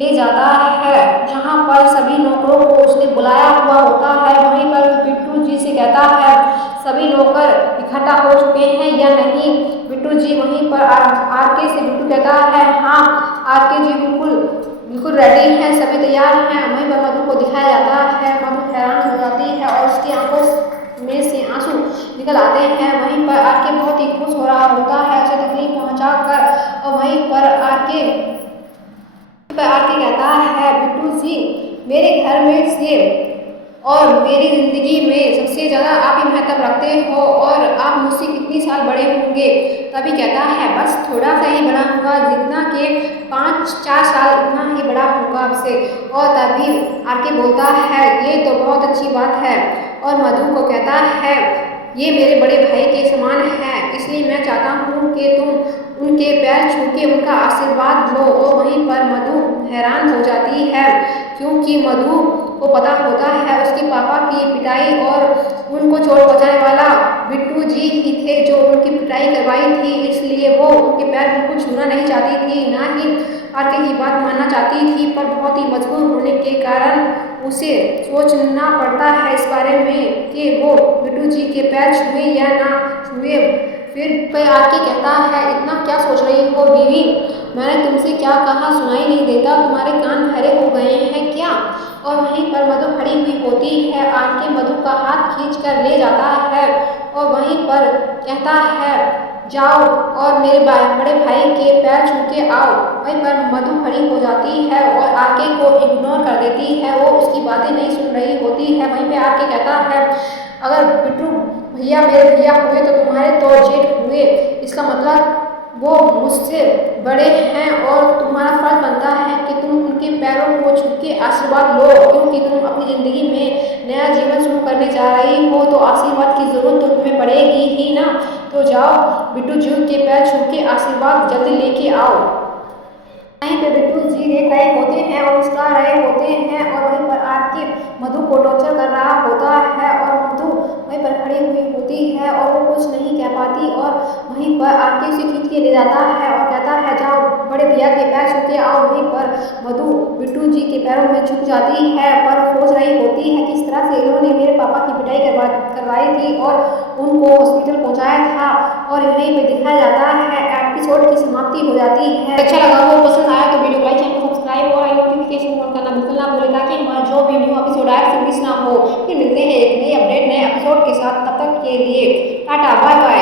ले जाता है जहाँ पर सभी नौकरों को उसने बुलाया हुआ होता है। वहीं पर बिट्टू जी से कहता है सभी नौकर इकट्ठा हो चुके हैं या नहीं। बिट्टू जी वहीं पर आरके से बिट्टू कहता है हाँ आरके जी बिल्कुल बिल्कुल रेडी हैं, सभी तैयार हैं। वहीं पर मधु को दिखाया जाता है। मधु हैरान हो जाती है और उसकी आंखों में से आंसू निकल आते हैं। वहीं पर आरके बहुत ही खुश हो रहा होता है उसे तकलीफ पहुंचा कर। और वहीं पर आरके कहता है बिट्टू जी मेरे घर में से और मेरी ज़िंदगी में सबसे ज़्यादा आप ही महत्व रखते हो और आप मुझसे कितनी साल बड़े होंगे। तभी कहता है बस थोड़ा सा ही बड़ा होगा, जितना कि 5-4 साल इतना ही बड़ा होगा आपसे। और तभी आरके बोलता है ये तो बहुत अच्छी बात है। और मधु को कहता है ये मेरे बड़े भाई के समान है, इसलिए मैं चाहता हूँ कि तुम उनके पैर छू के उनका आशीर्वाद लो। और वहीं पर मधु हैरान हो जाती है क्योंकि मधु को पता होता है उसके पापा की पिटाई और उनको चोट पहुंचाने वाला बिट्टू जी ही थे जो उनकी पिटाई करवाई थी। इसलिए वो उनके पैर बिल्कुल छूना नहीं चाहती थी, ना ही आरके की बात मानना चाहती थी। पर बहुत ही मजबूर होने के कारण उसे सोचना पड़ता है इस बारे में कि वो बिट्टू जी के पैर छुए या ना छुए। फिर कोई आके कहता है इतना क्या सोच रही हो बीवी, मैंने तुमसे क्या कहा सुनाई नहीं देता, तुम्हारे कान बहरे हो गए हैं क्या। और वहीं पर मधु खड़ी हुई होती है। आके मधु का हाथ खींच कर ले जाता है और वहीं पर कहता है जाओ और मेरे बड़े भाई के पैर छू के आओ। वहीं पर मधु खड़ी हो जाती है और आके को इग्नोर कर देती है, वो उसकी बातें नहीं सुन रही होती है। वहीं पे आके कहता है अगर बिट्टू भैया मेरे भैया हुए तो तुम्हारे तो जेठ हुए, इसका मतलब वो मुझसे बड़े हैं और तुम्हारा फर्ज बनता है कि तुम उनके पैरों को छू के आशीर्वाद लो, क्योंकि तुम अपनी ज़िंदगी में नया जीवन शुरू करने जा रही हो तो आशीर्वाद की ज़रूरत तो तुम्हें पड़ेगी ही ना। तो जाओ बिट्टू जी के पैर छू के आशीर्वाद जल्दी लेके आओ। वहीं पे बिट्टू जी देख रहे होते हैं और मुस्कुरा रहे होते हैं और वहीं पर आके मधु को टॉर्चर कर रहा होता है और मधु वहीं पर खड़ी हुई होती है और वो कुछ नहीं कह पाती। और वहीं पर आके उसे खींच के ले जाता है और कहता है जाओ बड़े भैया के पैर छू के आओ। वहीं पर मधु बिट्टू जी के पैरों में झुक जाती है पर सोच रही होती है किस तरह से इन्होंने मेरे पापा की पिटाई करवाई थी और उनको हॉस्पिटल पहुँचाया था। और यहीं पे दिखाया जाता है एपिसोड की समाप्ति हो जाती है। अच्छा लगा हो पसंद आया तो वीडियो को लाइक चैनल को सब्सक्राइब और नोटिफिकेशन ऑन करना बिल्कुल ना भूलें ताकि हमारा जो भी न्यू एपिसोड आए मिस ना हो। फिर मिलते हैं एक नई अपडेट नए एपिसोड के साथ, तब तक के लिए टाटा बाय बाय।